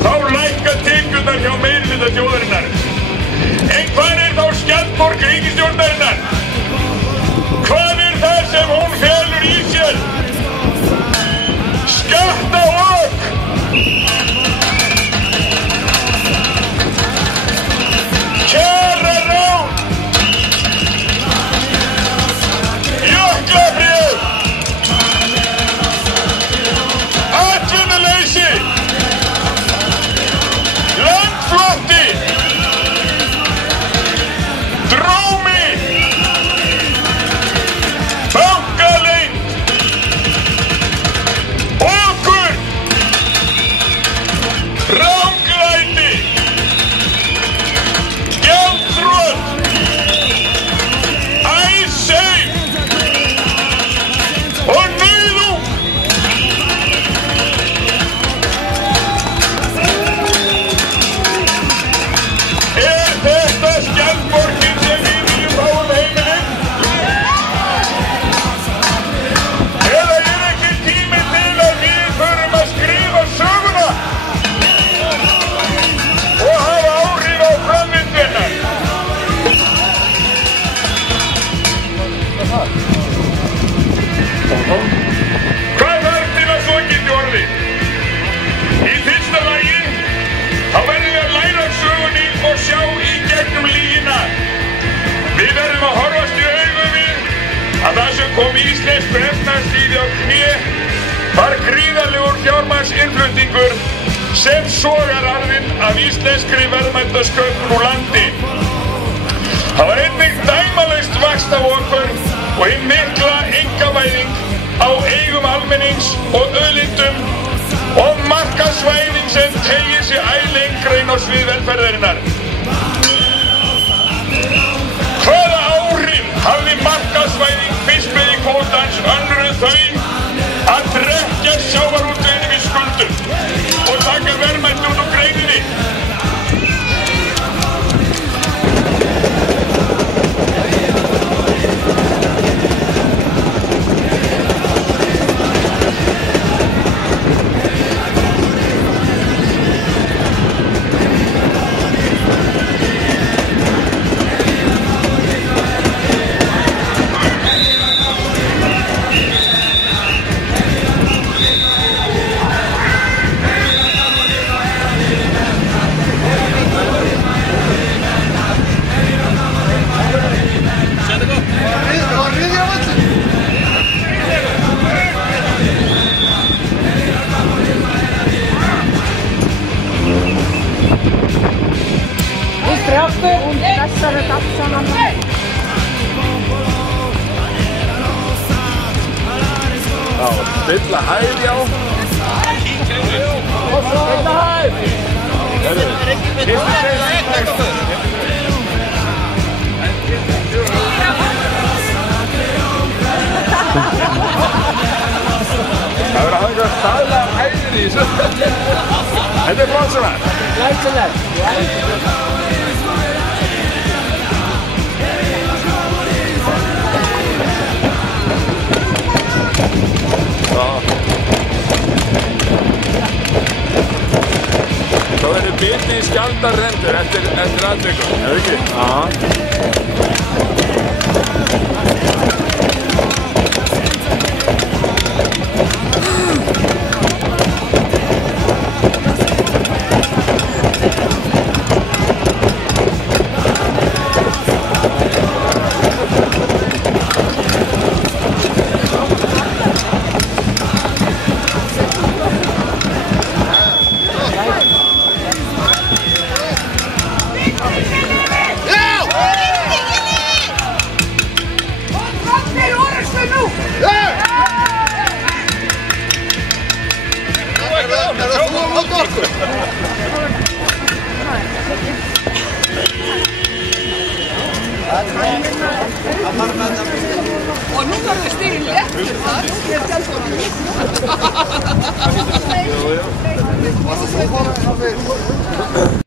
Þá lækka tekjurnar hjá meirihluta þjóðarinnar. En hvað þá skjaldborg ríkisstjórnarinnar? Hvað það sem hún felur í sér? Skattaok! Kjararán! Jöklabréf! Atvinnuleysi! Landflótti! Drómi! Bankaleynd! Okur! Ranglæti! Gjaldþrot! Icesave! Og nauðung! Þetta skjaldborgin sem við viljum fá heimilin? Eða ekki tími til að við förum að skrifa söguna og hafa áhrif á framvindu hennar? Hvað þarf til að svo geti orðið? Í fyrsta lagi þá verðum við að læra af sögunni og sjá í gegnum lygina. Við verðum að horfast í augu við að það sem kom íslensku efnahagslífi á kné var gríðarlegur fjármagnsinnflutningur sem sogar arðinn af íslenskri verðmætasköpun úr landi. Það var einnig dæmalaust vaxtaokur og hin mikla einkavæðing á eigum almennings og auðlindum og markaðsvæðing sem teygir sig æ lengra inn á svið velferðarinnar. Hvaða áhrif hafði markaðsvæðing fiskveiðikvótans önnur en þau að drekkja sjávarútveginum í skuldum og taka verðmæti út úr greininni? Und stressar þetta allt saman. Já, stilla hæð, já. Stilla hæð! Það verður að hafa einhverja staðlega hæðir í þessu. Þetta flott svona. Glæsilegt. Svo verður bitið í skjaldarrendur eftir atvikum, eða ekki? Og nú þarf við stigin léttur það.